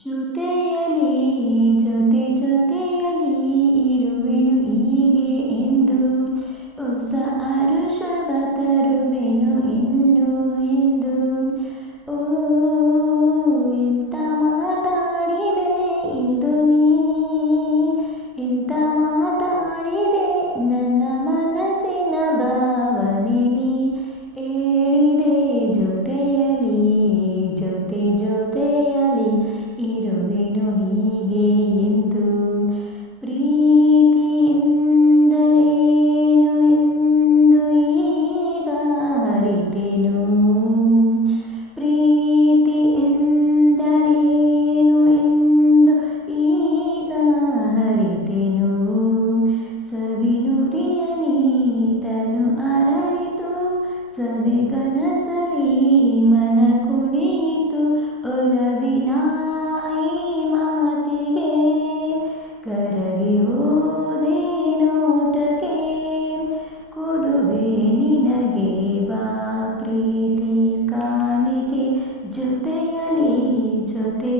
ಜೊತೆಯಲಿ ಜೊತೆ ಜೊತೆಯಲಿ ಇರುವೆನು ಹೀಗೆ ಎಂದು ಹೊಸ ಹರುಷವ ತರುವೆನು ಇನ್ನು ಎಂದು. ಓ ಎಂತ ಮಾತಾಡಿದೆ ಇಂದು ನೀ, ಎಂತ ಮಾತಾಡಿದೆ ನನ್ನ ಮನಸ್ಸಿನ ಭಾವನೆ ನೀ ಹೇಳಿದೆ. ಜೊತೆಯಲಿ ಜೊತೆ ಜೊತೆಯಲಿ ಇರುವೆನು ಹೀಗೆ ಎಂದು. ಪ್ರೀತಿ ಎಂದರೇನು ಎಂದು ಈಗ ಅರಿತೆನು. ಪ್ರೀತಿ ಎಂದರೇನು ಎಂದು ಈಗ ಅರಿತೆನು. ಸವಿನುಡಿಯ ನೀತನು ಅರಳಿತು, ಸವಿಗನಸಲಿ ಮನ ಕುಣಿಯಿತು. ಒಲವಿನ ಈ ಮಾತಿಗೆ ಕರಗಿ ಹೋದೆ ನೋಟಕ್ಕೆ, ಕೊಡುವೆ ನಿನಗೆ ಬಾ ಪ್ರೀತಿ ಕಾಣಿಕೆ. ಜೊತೆಯಲಿ ಜೊತೆ